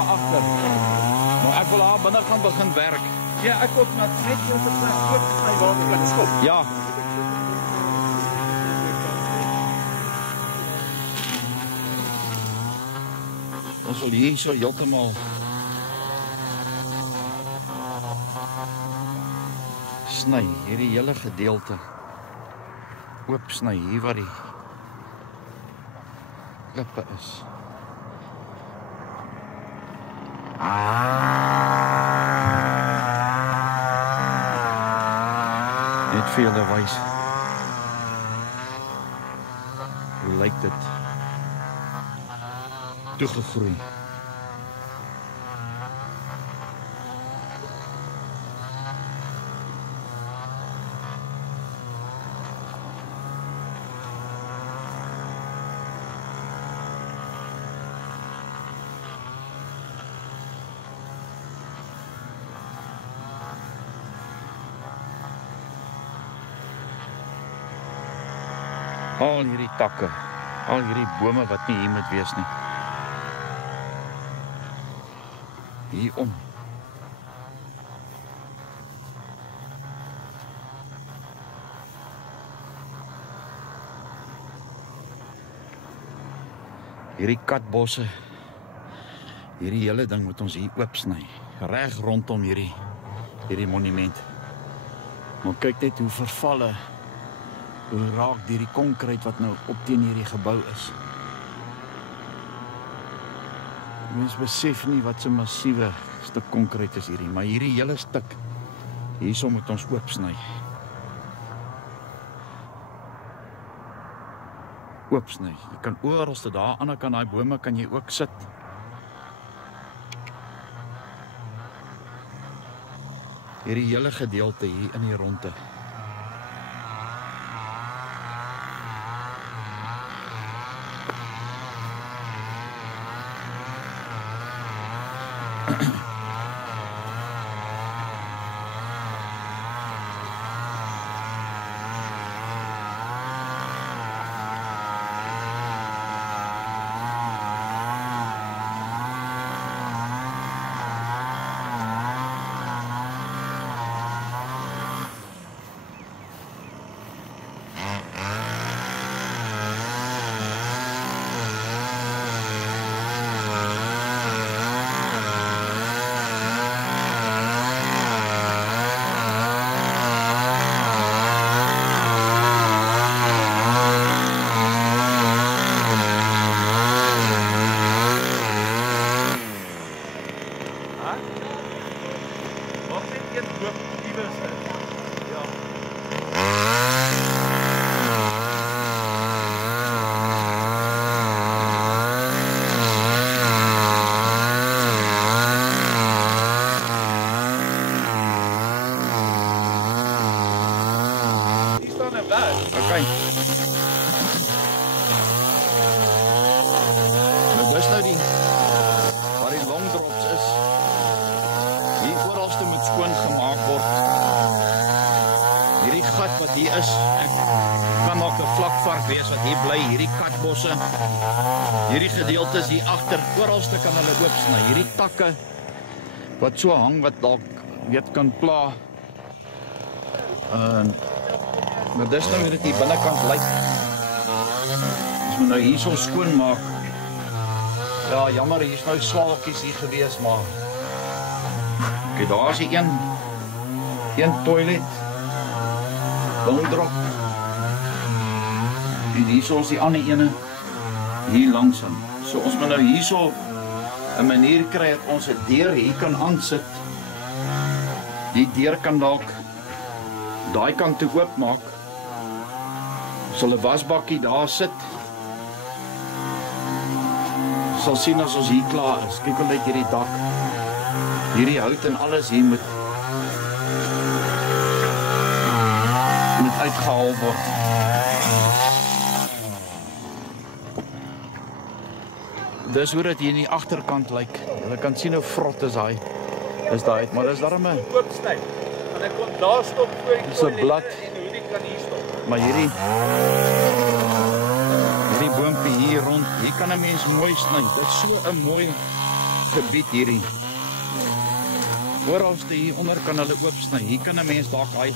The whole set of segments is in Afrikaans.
daar agter. Maar ek wil haar binnekant begin werk. Ja, ek ook net eers 'n plek oop gesny waar ek kan skop. Ja. Ons wil hier so heeltemal sny, hierdie hele gedeelte oop sny, hier waar die klippe is. Net vir julle wys. Hoe lyk dit? Toegegroei. Al hierdie takke, al hierdie bome wat nie hier moet wees nie. Hier om. Hierdie katbosse, hierdie hele ding moet ons hier oopsny, reg rondom hierdie monument. Maar kyk net hoe vervalle, hoe raak die konkreet wat nou op teen hierdie gebou is. Mens besef nie wat so massiewe stuk konkreet is hierdie, maar hierdie hele stuk, hierso moet ons oopsny. Oopsny. Jy kan oralste daar, aan die kant daai bome kan jy ook sit. Hierdie hele gedeelte hier in die ronde. Okay. Nou dis nou die waar die long drops is. Hier oralste moet skoon gemaak word. Hierdie gat wat hier is, ek kan ook 'n vlakvark wees wat hier bly, hierdie katbosse. Hierdie gedeeltes hier agter, oralste kan hulle oopsny. Hierdie takke wat so hang wat dalk weet kan pla. Maar dis nou hoe dit die binnekant lyk. Ons moet nou hierso skoon maak. Ja, jammer, hier's nou swaalkies hier gewees, maar okay, daar is die een toilet. Longdrop. En hierso is die ander ene hier langsaan. So ons moet nou hierso 'n manier kry dat ons 'n deur hier kan aansit. Die deur kan dalk daai kant toe oopmaak. Sal 'n wasbakkie daar sit. Sal sien as ons hier klaar is. Kyk hoe lyk hierdie dak. Hierdie hout en alles hier moet uitgehaal word. Dis hoe dit hier in die agterkant lyk. Jy kan sien hoe vrot is daai. Is daai, maar dis darm 'n oopsny. En ek kon daar stop voor die dis 'n blad. En hierdie kan hier stop. Maar hierdie boompie hier rond, hier kan 'n mens mooi sny. Dit is so 'n mooi gebied hierdie. Oralste hier onder kan hulle oopsny. Hier kan 'n mens dalk hy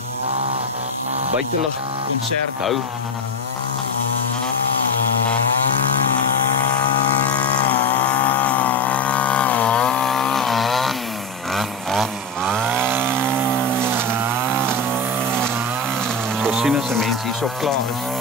buitelug konsert hou. So sien as 'n mens hier so klaar is.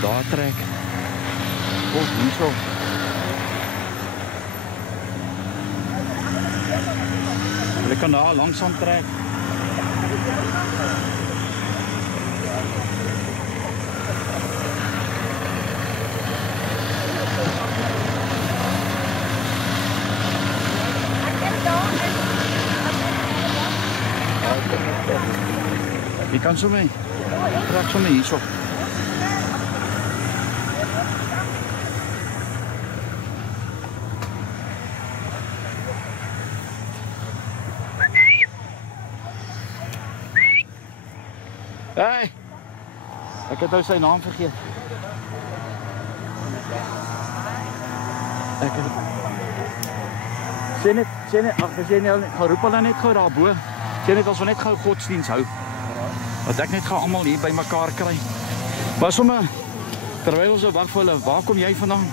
Daar trek. Kom hierso. Hulle kan daar langsaam trek. Je kan zo mee. Trek zo mee hierso. Hey, ek het nou sy naam vergeet. Ek het sien net, ag, sien jy gaan roep hulle net gou daar bo. Sien net ons wil net gou godsdiens hou. Want ek net gaan almal hier by mekaar kry. Maar sommer terwyl ons wag vir hulle, waar kom jy vandaan?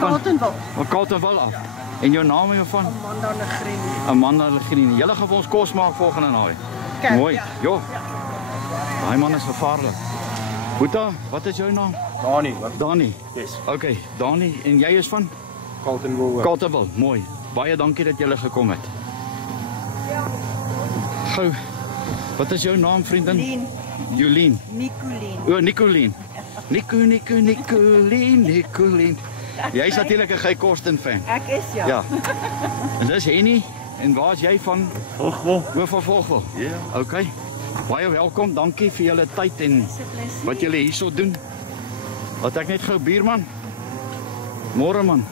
Carletonville. Van Carletonville af. En jou naam en van? Amanda Legrini. Amanda Legrini. Julle gaan vir ons kos maak volgende naweek. Mooi. Ja. Daai man is gevaarlik. Boeta, wat is jou naam? Dani. Dani. Yes. Okay, Dani, en jy is van? Carletonville. Carletonville. Mooi. Baie dankie dat julle gekom het. Gou. Wat is jou naam, vriendin? Lien. Jolien. Nicolien. O, Nicolien. Nicolien. Jy is natuurlik 'n Guy Korsten fan. Ek is ja. Ja. En dis Henny. En waar is jy van? Vogwel. Oor van Vogwel. Ja. Okay. Baie welkom. Dankie vir julle tyd en wat julle hierso doen. Wat ek net gou buurman. Môre man.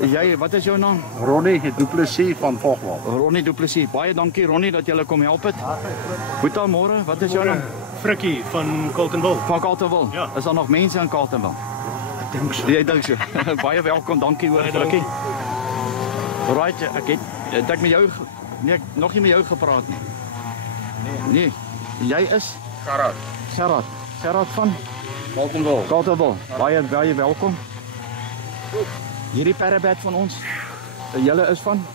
Jy, wat is jou naam? Ronnie Du Plessis van Vogwel. Ronnie Du Plessis. Baie dankie Ronnie dat julle kom help het. Boeta, môre. Wat is jou naam? Frikkie van Carletonville. Van Carletonville. Ja. Is daar nog mense in Carletonville? Ek dink so. Jy dink so. Baie welkom. Dankie hoor, Frikkie. Right, ek met jou nee, nog nie met jou gepraat nie. Nee. Jy is Gerard van Carletonville. Baie welkom. Hierdie parabet van ons. Julle is van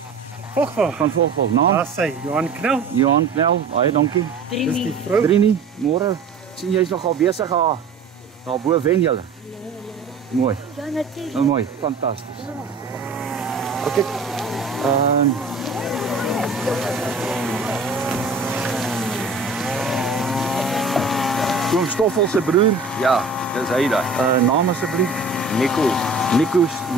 Vogwel. van Vogwel. Naam? Daar sê Johan Knel. Johan Knel. Baie dankie. Trini. Trini, môre. Sien jy's nogal besig daar. Daar bo wen julle. Mooi. Ja, natuurlijk. Oh, mooi, fantasties. Okay. Koen Stoffel se broer, Ja, dis hy daar. naam asseblief. Nico.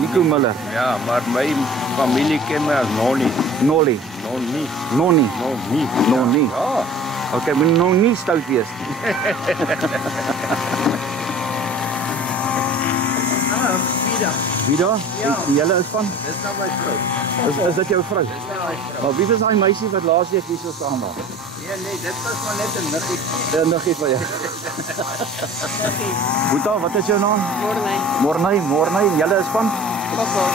Nico Miller. Ja, maar my familie ken my as Nonnie. Nolly. Nonnie. Nonnie. Ja. Okay, moet nog nie stout wees. Vida. Vida? Ja. En julle is van? Dis nou my vrou. Is dit jou vrou? Dis nou my vrou. Maar wie was daai meisie wat laasweek hier so staan daar? Nee, dit was maar net 'n niggie. Ja, niggie van jou. Boeta, wat is jou naam? Morney. En julle is van?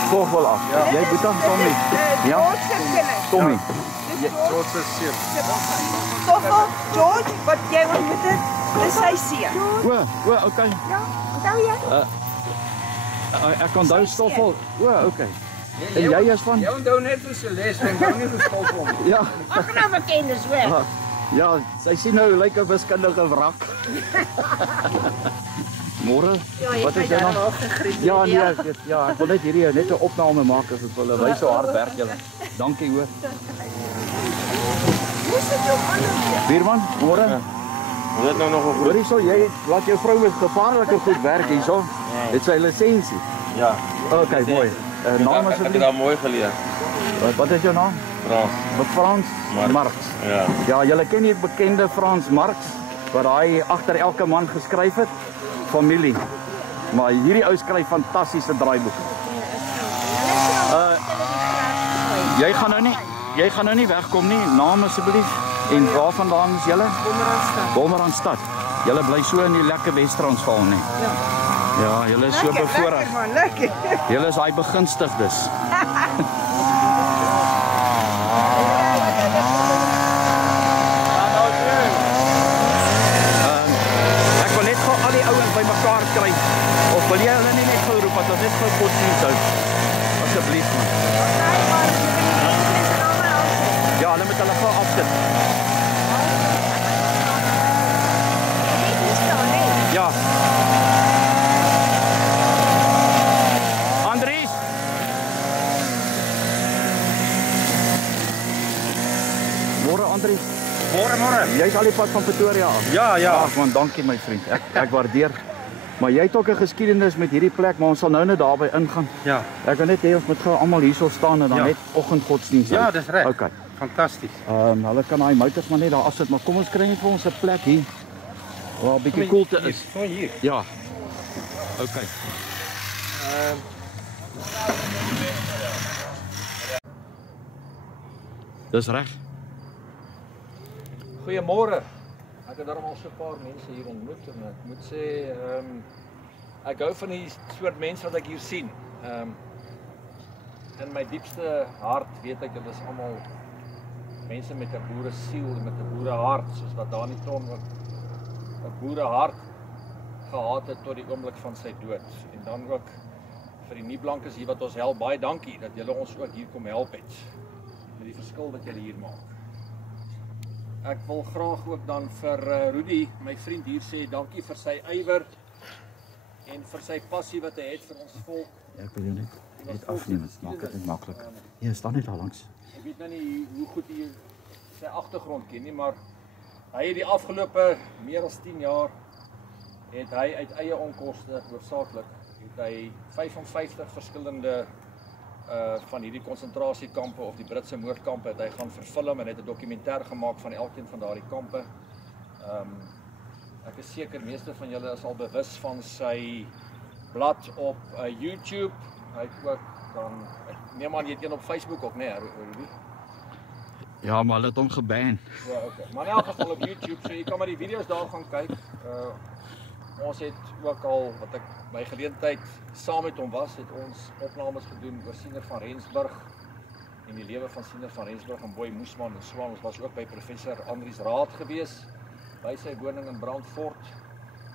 Vogwel af. Jy Boeta, Tommy. Ja? Tommy. Trotse seun. Stoffel, George, wat jy ontmoet het, dis sy seun. Okay. Ja, onthou jy? Ek onthou Stoffel. Okay. En jy is van? Jy onthou net vir Celeste, ek wou nie geskop kom. Ja. Ag, nou bekendes hoor. Ja, sy sien nou lyk 'n wiskundige wrak. Môre. Wat is jou naam? Ja, nee, ek wil net hierdie net 'n opname maak as ek wil wys hoe hard werk julle. Dankie hoor. Hoe sit jou aan? Buurman, môre. Hoe dit nou nog goed? Hoor hierso, jy laat jou vrou met gevaarlike goed werk hierso. Dit sy lisensie. Ja. Okay, mooi. Naam asseblief. Ek het daar mooi geleer. Wat is jou naam? Frans Marx. Ja. Ja, julle ken die bekende Frans Marx, wat hy agter elke man geskryf het, familie. Maar hierdie ou skryf fantastiese draaiboeke. Jy gaan nou nie wegkom nie, naam asseblief. En waar vandaan is julle? Wolmaranstad. Julle bly so in die lekker Wes-Transvaal, nie? Ja, julle is so bevoorreg. Lekker man, lekker. Julle is daai begunstigdes. Ek wil net gou al die ouens bymekaar kry. Of wil jy hulle nie net gou roep, want ons net gou godsdienst hou. Asseblief man. Ja, hulle moet hulle gou afsit. Ja. Andries. Môre Andries. Môre. Jy's al die pad van Pretoria af. Ja. Ag man, dankie my vriend. Ek waardeer. Maar jy het ook 'n geskiedenis met hierdie plek, maar ons sal nou net daarby ingaan. Ja. Ek wil net hê ons moet gou almal hierso staan en dan net oggendgodsdienst. Ja, dis reg. Okay. Fantasties. Hulle kan daai motors maar net daar afsit, maar kom ons kry net vir ons 'n plek hier waar 'n bietjie koelte is. So hier. Ja. Okay. Dis reg. Goeiemôre. Ek het daarom al so 'n paar mense hier ontmoet en ek moet sê, ek hou van die soort mense wat ek hier sien. In my diepste hart weet ek dit is almal mense met 'n boere siel en met 'n boere hart, soos wat Dani Tron ook 'n boere hart gehad het tot die oomblik van sy dood. En dan ook vir die nie-blankes hier wat ons help, baie dankie dat julle ons ook hier kom help het met die verskil wat julle hier maak. Ek wil graag ook dan vir Rudy, my vriend hier sê, dankie vir sy ywer en vir sy passie wat hy het vir ons volk. Ja, ek wil jou net afneem, dit maak dit maklik. Ja, staan net daar langs. Ek weet nou nie hoe goed hy sy agtergrond ken nie, maar hy het die afgelope meer as 10 jaar het hy uit eie onkoste hoofsaaklik het hy 55 verskillende van hierdie konsentrasiekampe of die Britse moordkampe het hy gaan verfilm en het 'n dokumentêr gemaak van elkeen van daardie kampe. Ek is seker meeste van julle is al bewus van sy blad op YouTube. Hy het ook dan, ek neem aan jy het een op Facebook ook, nee, Rudy? Ja, maar hulle het hom geban. Ja, okay. Maar in elk geval op YouTube, so jy kan maar die video's daar gaan kyk. Ons het ook al, wat ek by geleentheid saam met hom was, het ons opnames gedoen oor Siener van Rensburg en die lewe van Siener van Rensburg en Boy Moesman en so aan. Ons was ook by professor Andries Raad gewees, by sy woning in Brandfort.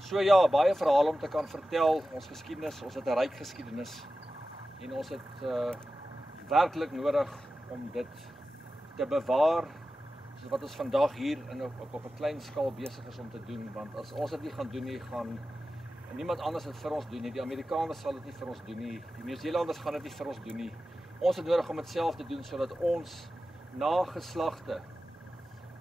So ja, baie verhale om te kan vertel, ons geskiedenis, ons het 'n ryk geskiedenis en ons het werklik nodig om dit te bewaar, soos wat ons vandag hier op 'n klein skaal besig is om te doen, want as ons dit nie gaan doen nie, gaan niemand anders dit vir ons doen nie. Die Amerikaners sal dit nie vir ons doen nie, die Nieu-Zeelanders gaan dit nie vir ons doen nie. Ons het nodig om dit self te doen, sodat ons nageslagte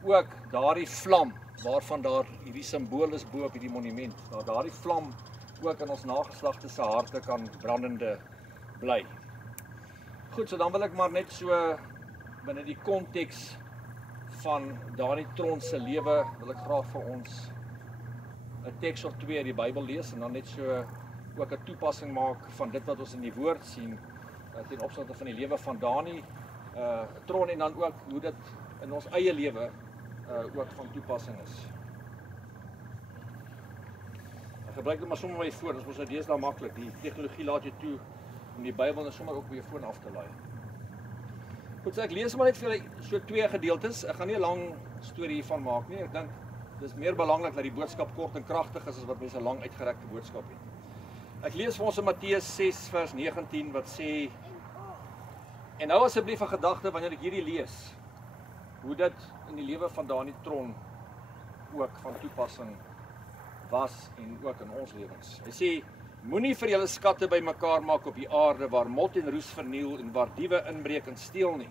ook daardie vlam, waarvan daar hierdie simbool is bo op hierdie monument, daardie vlam ook in ons nageslagte se harte kan brandende bly. Goed, so dan wil ek maar net so binne die konteks van Dani Tron se lewe wil ek graag vir ons 'n teks of 2 uit die Bybel lees en dan net so ook 'n toepassing maak van dit wat ons in die woord sien ten opsigte van die lewe van Dani Tron en dan ook hoe dit in ons eie lewe ook van toepassing is. Ek gebruik dit maar sommer my foon, dit is mos deesdae maklik. Die tegnologie laat jou toe om die Bybel net sommer op jou foon af te laai. Goed, so ek lees maar net vir julle so 2 gedeeltes. Ek gaan nie 'n lang storie hiervan maak nie. Ek dink dis meer belangrik dat die boodskap kort en kragtig is as wat mense 'n lang uitgerekte boodskap het. Ek lees vir ons in Matteus 6 vers 19 wat sê: En hou asseblief 'n gedagte wanneer ek hierdie lees, hoe dit in die lewe van Dani Tron ook van toepassing was en ook in ons lewens. Hy sê: Moenie vir julle skatte bymekaar maak op die aarde waar mot en roes verniel en waar diewe inbreek en steel nie.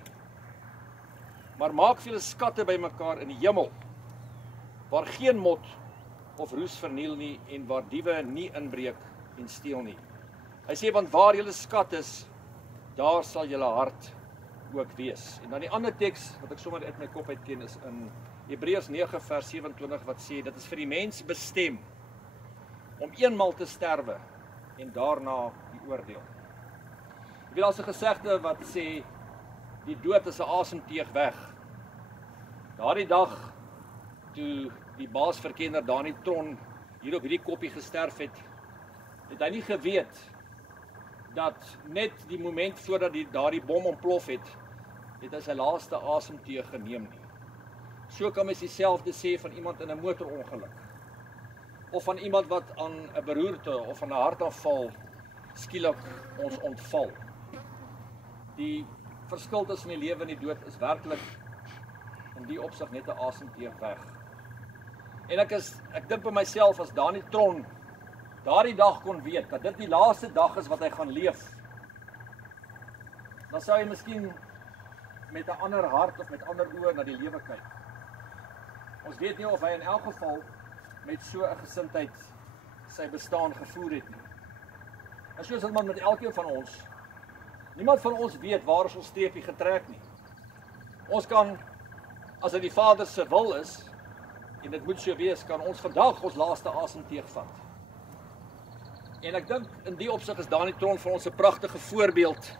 Maar maak vir julle skatte bymekaar in die hemel waar geen mot of roes verniel nie en waar diewe nie inbreek en steel nie. Hy sê, want waar julle skat is, daar sal julle hart ook wees. En dan die ander teks wat ek sommer uit my kop uitken is in Hebreërs 9 vers 27 wat sê, dit is vir die mens bestem om eenmal te sterwe en daarna die oordeel. Jy weet, as 'n gesegde wat sê, die dood is 'n asemteug weg. Daardie dag, toe die baasverkenner Dani Tron hier op hierdie koppie gesterf het hy nie geweet dat net die moment voordat daardie bom ontplof het hy sy laaste asemteug geneem nie. So kan mens dieselfde sê van iemand in 'n motorongeluk, of van iemand wat aan 'n beroerte of aan 'n hartaanval skielik ons ontval. Die verskil tussen die lewe en die dood is werklik in die opsig net 'n asemteug weg. En ek dink by myself, as Dani Tron daardie dag kon weet dat dit die laaste dag is wat hy gaan leef, dan sou hy miskien met 'n ander hart of met ander oë na die lewe kyk. Ons weet nie of hy in elk geval met so 'n gesindheid sy bestaan gevoer het nie. En soos dit maar met elkeen van ons, niemand van ons weet waar ons streepie getrek nie. Ons kan, as dit die Vader se wil is, en dit moet so wees, kan ons vandag ons laaste asemteug vat. En ek dink in die opsig is Dani Tron vir ons 'n pragtige voorbeeld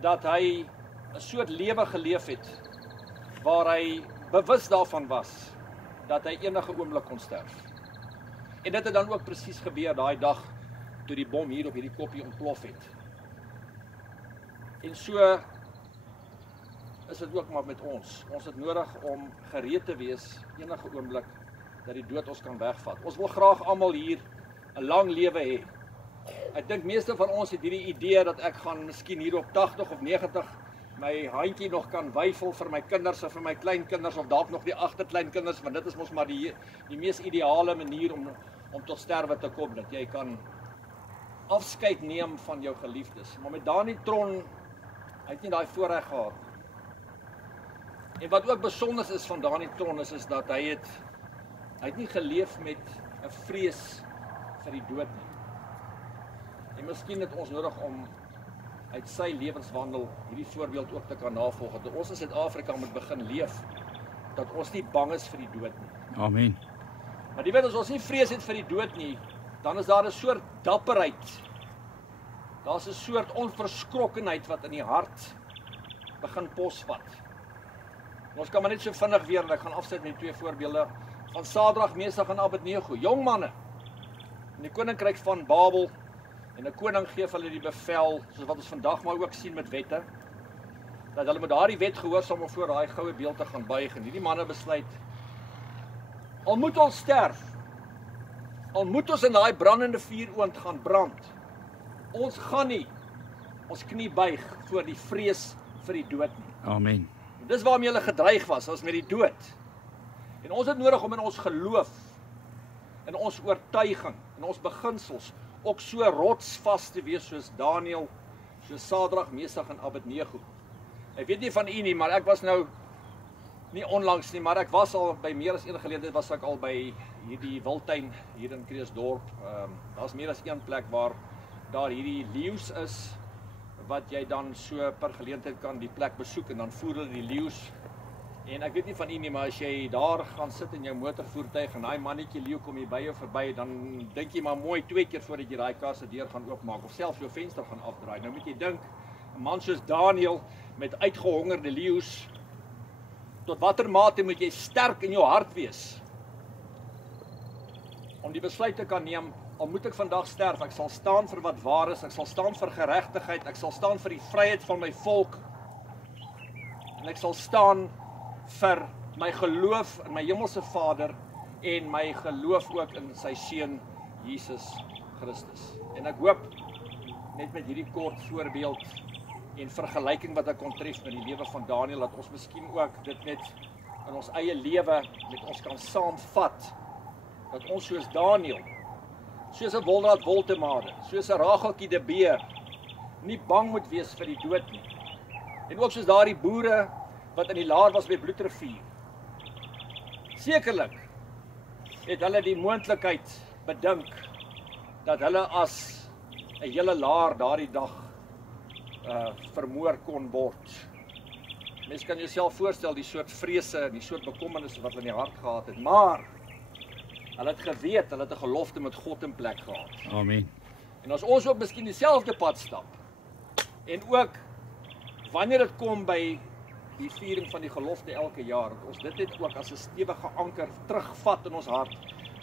dat hy 'n soort lewe geleef het waar hy bewus daarvan was dat hy enige oomblik kon sterf. En dit het dan ook presies gebeur daai dag toe die bom hier op hierdie koppie ontplof het. En so is dit ook maar met ons. Ons het nodig om gereed te wees enige oomblik dat die dood ons kan wegvat. Ons wil graag almal hier 'n lang lewe hê. Ek dink meeste van ons het hierdie idee dat ek gaan miskien hier op 80 of 90 my handjie nog kan wyfel vir my kinders of vir my kleinkinders of dalk nog die agterkleinkinders, want dit is mos maar die mees ideale manier om tot sterwe te kom, dat jy kan afskeid neem van jou geliefdes. Maar met Dani Tron, hy het nie daai voorreg gehad. En wat ook besonder is van Dani Tron is dat hy het nie geleef met 'n vrees vir die dood nie. En miskien het ons nodig om uit sy lewenswandel hierdie voorbeeld ook te kan navolg. Dat ons in Suid-Afrika moet begin leef, dat ons nie bang is vir die dood nie. Amen. Maar jy weet, as ons nie vrees het vir die dood nie, dan is daar 'n soort dapperheid. Daar's 'n soort onverskrokkenheid wat in die hart begin posvat. Ons kan maar net so vinnig weer, en ek gaan afsluit met 2 voorbeelde van Sadrag, Mesach en Abednego, jong manne in die koninkryk van Babel, en 'n koning gee hulle die bevel, soos wat ons vandag maar ook sien met wette, dat hulle met daardie wet gehoorsaam om voor daai goue beeld te gaan buig. En hierdie manne besluit, al moet ons sterf, al moet ons in daai brandende vuuroond gaan brand, ons gaan nie ons knie buig voor die vrees vir die dood nie. Amen. En dis waarmee hulle gedreig was met die dood. En ons het nodig om in ons geloof, in ons oortuiging, in ons beginsels, ook so rotsvas te wees soos Daniël, soos Sadrag, Mesach en Abednego. Ek weet nie van u nie, maar ek was nou nie onlangs nie, maar ek was al by meer as een geleentheid, was ek al by hierdie wildtuin hier in Kreeusdorp. Daar's meer as een plek waar daar hierdie leeu's is, wat jy dan so per geleentheid kan die plek besoek, en dan voer hulle die leeu's. En ek weet nie van u nie, maar as jy daar gaan sit in jou motorvoertuig en daai mannetjie leeu kom hier by jou verby, dan dink jy maar mooi 2 keer voordat jy daai kar se deur gaan oopmaak of selfs jou venster gaan afdraai. Nou moet jy dink, 'n man soos Daniël met uitgehongerde leeu's, tot watter mate moet jy sterk in jou hart wees om die besluit te kan neem, al moet ek vandag sterf, ek sal staan vir wat waar is, ek sal staan vir geregtigheid, ek sal staan vir die vryheid van my volk, en ek sal staan vir my geloof in my hemelse Vader en my geloof ook in sy seun Jesus Christus. En ek hoop net met hierdie kort voorbeeld en vergelyking wat ek kon tref met die lewe van Daniël, dat ons miskien ook dit net in ons eie lewe met ons kan saamvat, dat ons soos Daniël, soos 'n Wolrad Woltemade, soos 'n Racheltjie de Beer, nie bang moet wees vir die dood nie. En ook soos daardie boere wat in die laar was by Bloedrivier. Sekerlik het hulle die moontlikheid bedink dat hulle as 'n hele laar daardie dag vermoor kon word. Mens kan jouself voorstel die soort vrese, die soort bekommernisse wat hulle in die hart gehad het, maar hulle het geweet, hulle het 'n gelofte met God in plek gehad. Amen. En as ons ook miskien dieselfde pad stap, en ook wanneer dit kom by die viering van die gelofte elke jaar, dat ons dit net ook as 'n stewige anker terugvat in ons hart,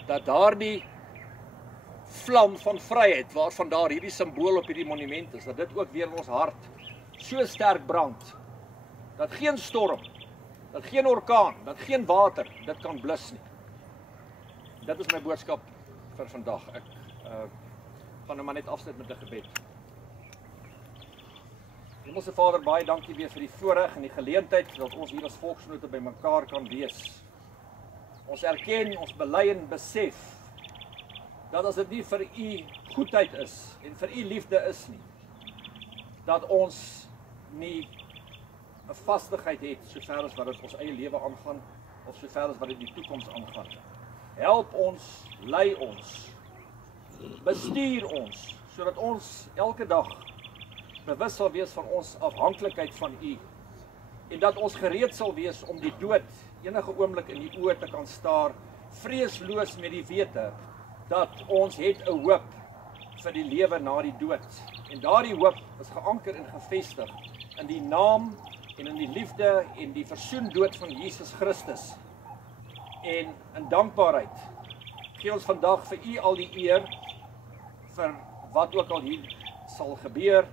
dat daardie vlam van vryheid, waarvan daar hierdie simbool op hierdie monument is, dat dit ook weer in ons hart so sterk brand, dat geen storm, dat geen orkaan, dat geen water, dit kan blus nie. Dit is my boodskap vir vandag. Ek gaan nou maar net afsluit met 'n gebed. Hemelse Vader, baie dankie weer vir die voorreg en die geleentheid dat ons hier as volksgenote by mekaar kan wees. Ons erken, ons bely en besef dat as dit nie vir u goedheid is en vir u liefde is nie, dat ons nie 'n vastigheid het sover as wat dit ons eie lewe aangaan of sover as wat dit die toekoms aangaan. Help ons, lei ons, bestuur ons, sodat ons elke dag bewus sal wees van ons afhanklikheid van u en dat ons gereed sal wees om die dood enige oomblik in die oë te kan staar, vreesloos met die wete dat ons het 'n hoop vir die lewe na die dood. En daardie hoop is geanker en gevestig in die naam en in die liefde en die versoendood van Jesus Christus. En in dankbaarheid gee ons vandag vir u al die eer vir wat ook al hier sal gebeur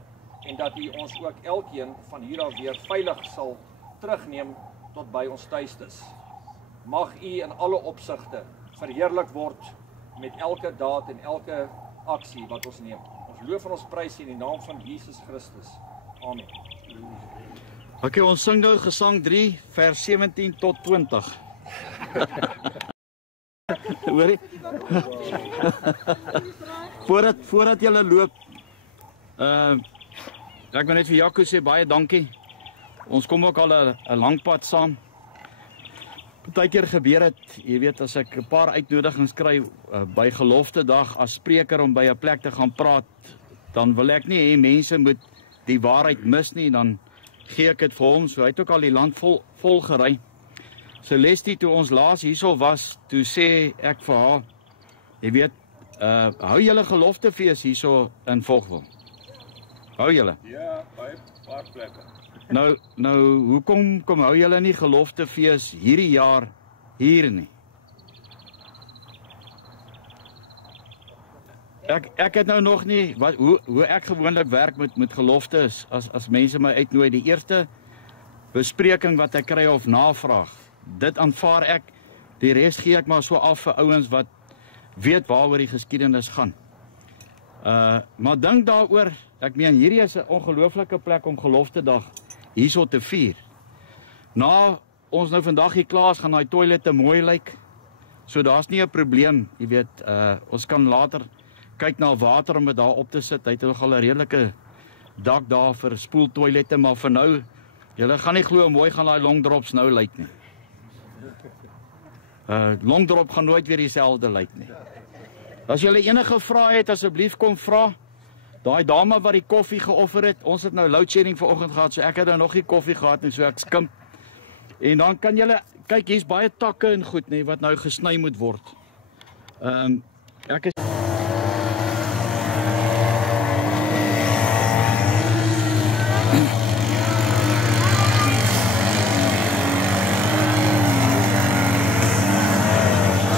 en dat u ons ook elkeen van hier af weer veilig sal terugneem tot by ons tuistes. Mag u in alle opsigte verheerlik word met elke daad en elke aksie wat ons neem. Ons loof en ons prys in die naam van Jesus Christus. Amen. Okay, ons sing nou gesang 3 vers 17 tot 20. Hoorie? Voordat julle loop, ek wil net vir Jaco sê baie dankie. Ons kom ook al 'n lang pad saam. Partykeer gebeur het, jy weet, as ek 'n paar uitnodigings kry by gelofte dag as spreker om by 'n plek te gaan praat, dan wil ek nie hê mense moet die waarheid mis nie, dan gee ek dit vir hom. So hy het ook al die land vol gery. So Leslie, toe ons laas hierso was, toe sê ek vir haar, jy weet, hou julle geloftefees hierso in Vogwel? Hou julle? Ja, by 'n paar plekke. Nou, hoekom kom hou julle nie geloftefees hierdie jaar hier nie? Ek het nou nog nie, hoe ek gewoonlik werk met gelofte is, as mense my uitnooi, die eerste bespreking wat ek kry of navraag, dit aanvaar ek, die res gee ek maar so af vir ouens wat weet waaroor die geskiedenis gaan. Maar dink daaroor, ek meen, hierdie is 'n ongelooflike plek om geloftedag hierso te vier. Na ons nou vandag hier klaar is, gaan daai toilette mooi lyk, so daar's nie 'n probleem, jy weet, ons kan later kyk na water om dit daar op te sit. Hy het nog al 'n redelike dak daar vir spoeltoilette, maar vir nou, julle gaan nie glo hoe mooi gaan daai long drops nou lyk nie. Long drop gaan nooit weer dieselfde lyk nie. As julle enige vrae het, asseblief kom vra. Daai dame wat die koffie geoffer het, ons het nou load shedding vanoggend gehad, so ek het nou nog nie koffie gehad nie, so ek skimp. En dan kan julle kyk, hier's baie takke en goed, nee, wat nou gesny moet word. Ek is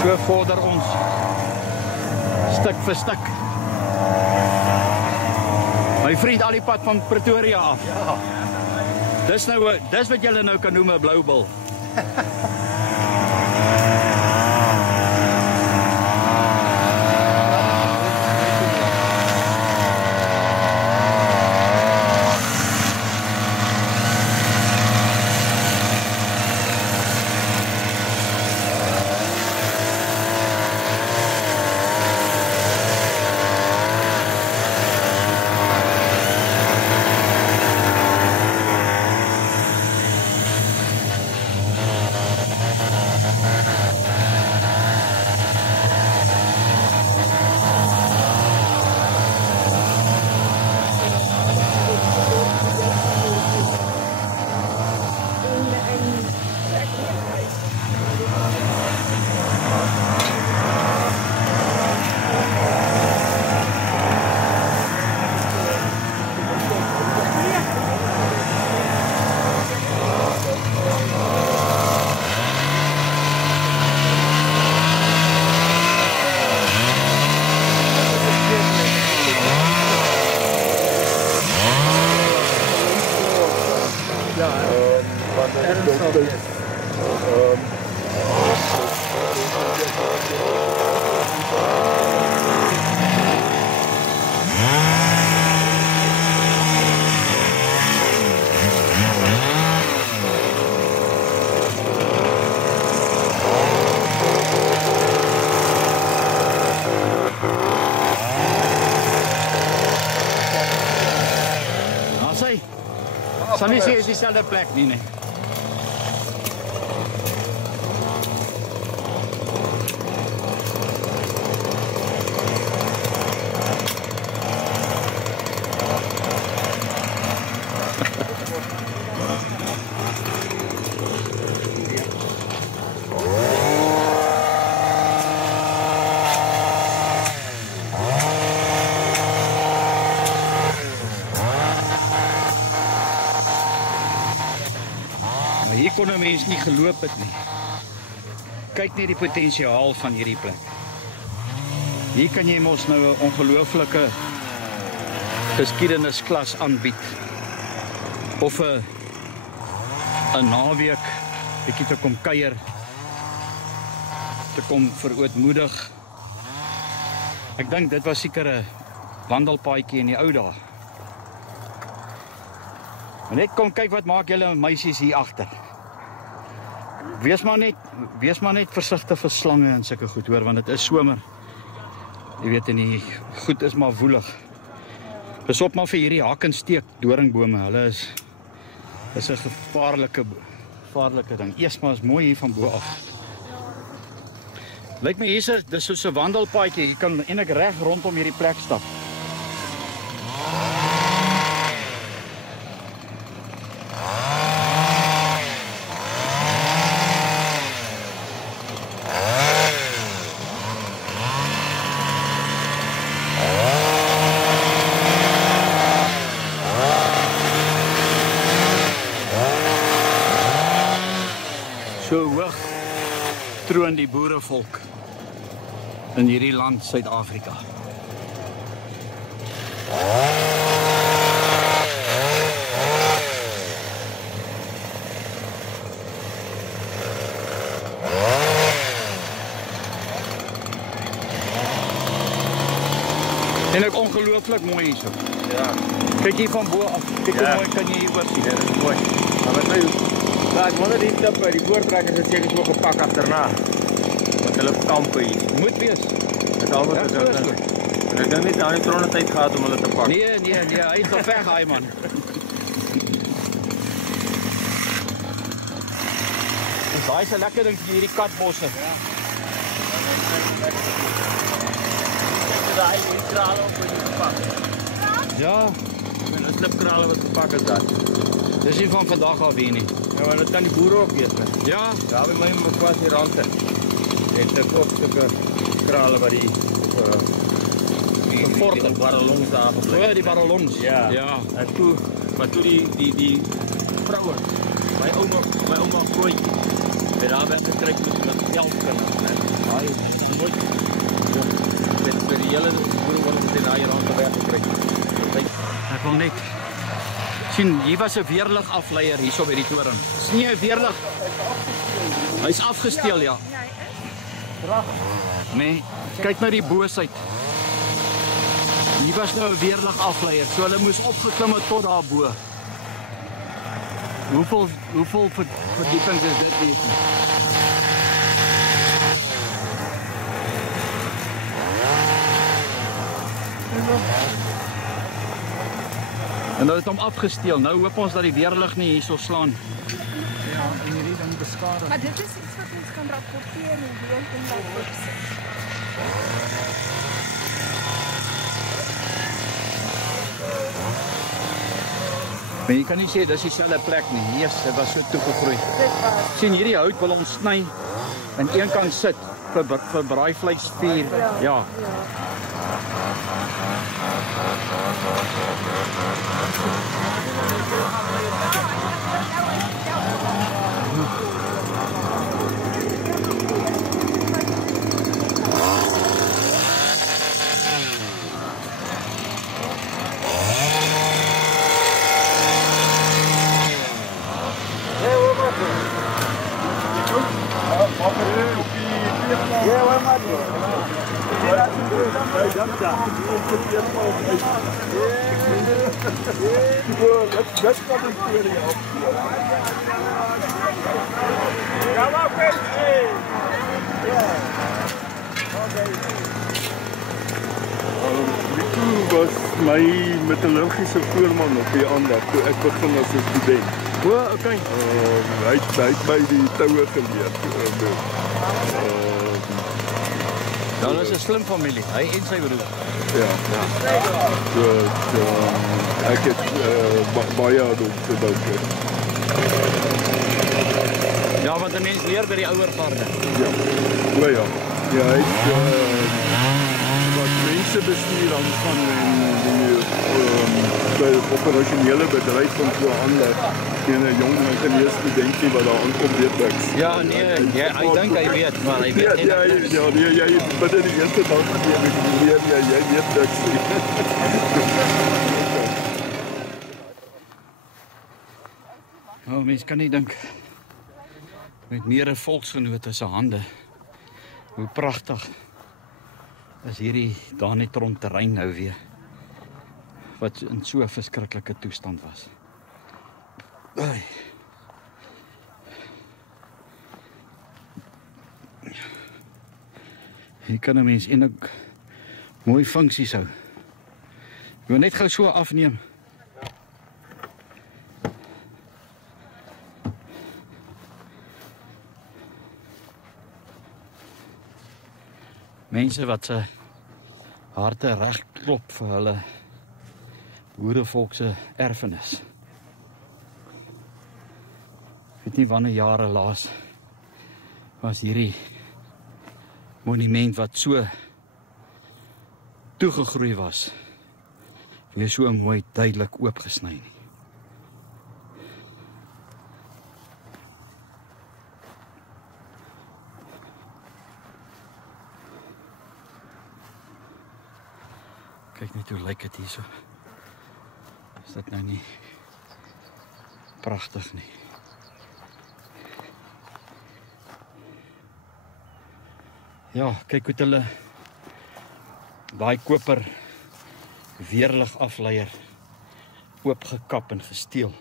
so vorder ons stuk vir stuk. My vriend al die pad van Pretoria af. Ja. Dis wat julle nou kan noem 'n blou bil. Sal nie sê is dieselfde plek nie, nee. Hier kon 'n mens nie geloop het nie. Kyk net die potensiaal van hierdie plek. Hier kan jy mos nou 'n ongelooflike geskiedenisklas aanbied. Of 'n naweek bietjie te kom kuier, te kom verootmoedig. Ek dink dit was seker 'n wandelpaadjie in die ou dae. Maar net kom kyk wat maak julle meisies hier agter. Wees maar net versigtig vir slange en sulke goed, hoor, want dit is somer. Jy weet, en die goed is maar woelig. Pas op maar vir hierdie hak en steek doringbome. Hulle is 'n gevaarlike ding. Eers maar is mooi hier van bo af. Lyk my hier, dis soos 'n wandelpaadjie. Jy kan eintlik reg rondom hierdie plek stap. So hoog troon die boerevolk in hierdie land Suid-Afrika. En ook ongelooflik mooi hierso. Ja. Kyk hier van bo af. Kyk hoe mooi kan jy hier oor sien. Dit is mooi. Maar wat nou, ek wonder die tip, die voortrekkers het seker so gepak agterna. Want hulle kampe hier. Moet wees. Dit al wat ek dink. Ek dink nie aan die tronne tyd gehad om hulle te pak. Nee, hy is al weggehaai, man. Daai is 'n lekker ding vir hierdie katbosse. Ja. Daai krale op die gepak. Ja, En 'n slipkrale wat gepak is daar. dis nie van vandag af hier nie. Ja, maar dit kan die boere ook weet. Ja, Daar by my in Kwazirante. Het ek ook sulke krale wat die Forte. barrelongs daar gebly. o, die barrelongs. Ja. Ja. En toe, maar toe die vroue, my ouma Grootjie, het daar weggekruip met 11 kinders, né? Daai is nooit. Dit vir die hele boereoorlog het daai rande weggekruip. Ek wil net sien, hier was 'n weerlig afleier hierso by die toring. Dis nie 'n weerlig. Hy's afgesteel, ja. Nee, kyk na die boosheid. Hier was nou 'n weerlig afleier, so hulle moes opgeklim het tot daar bo. Hoeveel verdiepings is dit hier? En nou het hom afgesteel. Nou hoop ons dat die weerlig nie hierso slaan. Ja, en hierdie ding beskadig. Maar dit is iets wat ons kan rapporteer en weet en dat opsit. Maar jy kan nie sê dis dieselfde plek nie. Nee, dit was so toegegroei. Dit was. Sien hierdie hout wil ons sny en een kant sit vir braaivleisvuur. Ja. was my metallurgische voorman op die aandag toe ek begin as 'n student. Okay. Hy het by die toue geleer. Dan is 'n slim familie, hy en sy broer. Ja. So, ek het baie aan hom te danke. Ja, want 'n mens leer by die ouer garde. Ja. Ja, hy het wat mense bestuur aangaan en die operasionele bedryf van so aanleg teen 'n jong ingenieursstudentjie wat daar aankom weet niks. Ja, nee, hy dink hy weet, maar hy weet nie. Jy binne die eerste dag leer jy weet niks nie. Oh, mens kan nie dink met meer 'n volksgenote se hande. Hoe pragtig is hierdie Danetron terrein nou weer, wat in so 'n verskriklike toestand was. Ai. Hier kan 'n mens eintlik mooi funksies hou. Ek wil net gou so afneem. Mense wat se harte reg klop vir hulle boerevolk se erfenis. Ek weet nie wanneer jare laas was hierdie monument wat so toegegroei was, weer so mooi duidelik oopgesny nie. Kyk net hoe lyk dit hierso. Is dit nou nie pragtig nie? Ja, kyk hoe hulle daai koper weerlig afleier oopgekap en gesteel.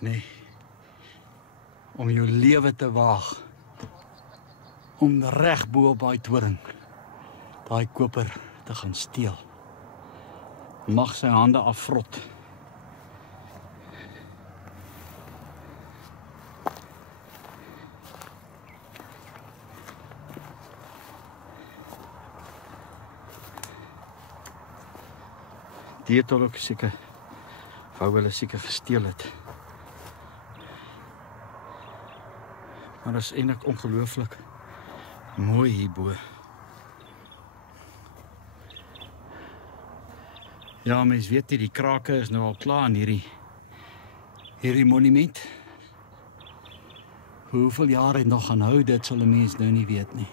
Nee. Om jou lewe te waag om reg bo op daai toring daai koper te gaan steel. Mag sy hande afvrot. Die het ook seker, wou hulle seker gesteel het. Maar dat is eintlik ongelooflik mooi hierbo. Ja, mens weet nie, die krake is nou al klaar in hierdie monument. Hoeveel jare het nog gaan hou, dit sal 'n mens nou nie weet nie.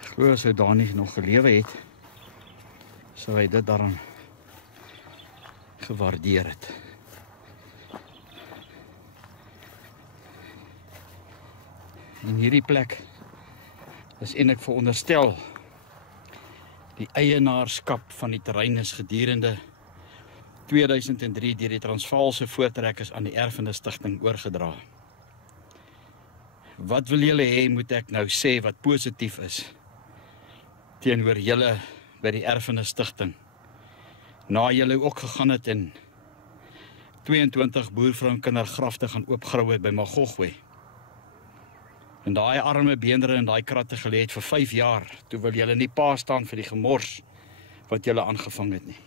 Ek glo as hy daar nie nog gelewe het, sou hy dit daaraan gewaardeer het. En hierdie plek is eintlik veronderstel die eienaarskap van die terrein is gedurende 2003 deur die Transvaalse voortrekkers aan die Erfenis Stichting oorgedra. Wat wil julle hê moet ek nou sê wat positief is teenoor julle by die Erfenis Stichting? Na julle ook gegaan het en 22 boervrou en kindergrafte gaan oopgrawe by Magogwe. En daai arme beendere en daai kratte gelê het vir 5 jaar, toe wil julle nie pa staan vir die gemors wat julle aangevang het nie.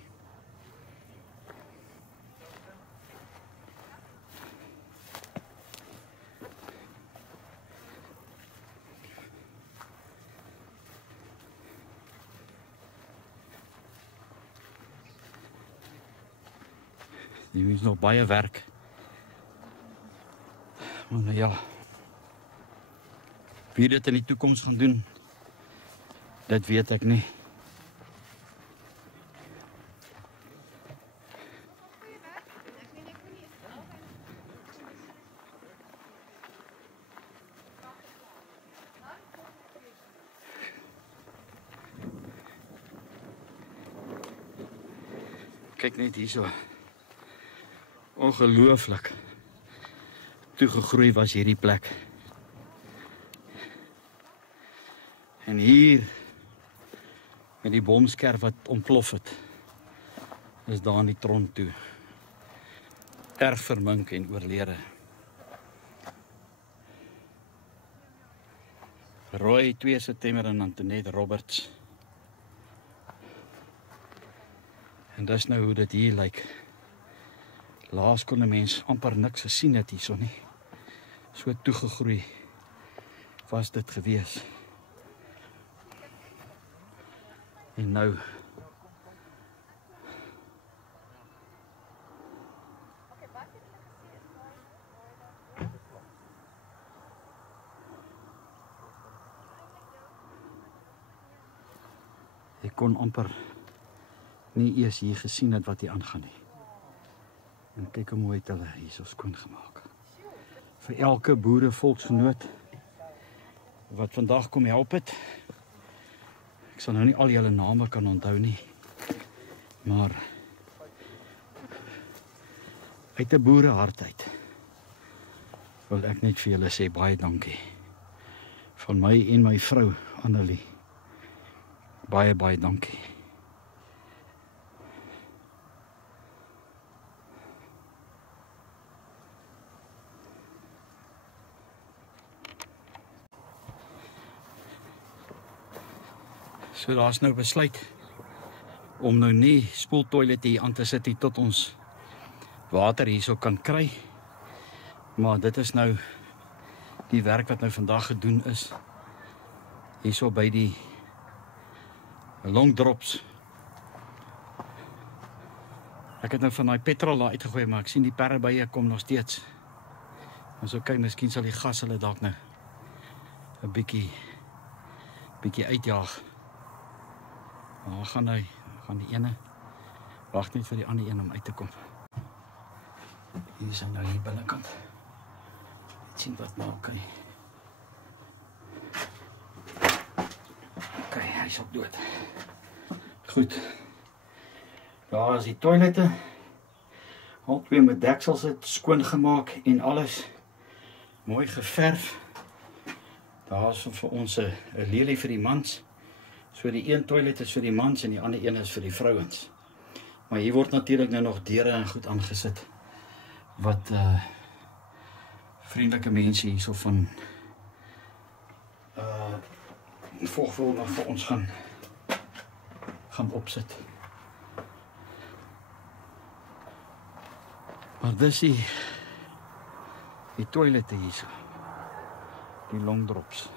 Hier is nog baie werk. Maar nou ja, wie dit in die toekoms gaan doen, dit weet ek nie. Kyk net hierso. Ongelooflik. Toegegroei was hierdie plek. En hier, met die bomskerf wat ontplof het, is daar in die tron toe. Erg vermink en oorlede. Roy 2 September en Antoinette Roberts. En dis nou hoe dit hier lyk. Laas kon 'n mens amper niks gesien het hierso nie. So toegegroei was dit gewees. En nou ek kon amper nie eers hier gesien het wat hier aangaan nie. En kyk hoe mooi het hulle hierso skoon gemaak. Vir elke boere volksgenoot wat vandag kom help het. Ek sal nou nie al julle name kan onthou nie. Maar uit 'n boerehart uit wil ek net vir julle sê baie dankie. Van my en my vrou Annelie. Baie dankie. So daar's nou besluit om nou nie spoeltoilet hier aan te sit tot ons water hierso kan kry. Maar dit is nou die werk wat nou vandag gedoen is. Hierso by die long drops. Ek het nou van daai petrol daar uitgegooi, maar ek sien die perrebye kom nog steeds. Ons so kyk, miskien sal die gas hulle dalk nou 'n bietjie uitjaag. Maar gaan die ene wag net vir die ander een om uit te kom. Hier is nou hier binnekant. Net sien wat maak hy. Okay, hy is op dood. Goed. Daar is die toilette. Al twee met deksels het skoon gemaak en alles mooi geverf. Daar is vir ons 'n lelie vir die mans. So die een toilet is vir die mans en die ander een is vir die vrouens. Maar hier word natuurlik nou nog deure en goed aangesit wat vriendelike mense hierso van Vogvul nog vir ons gaan opsit. Maar dis die toilette hierso. Die long drops.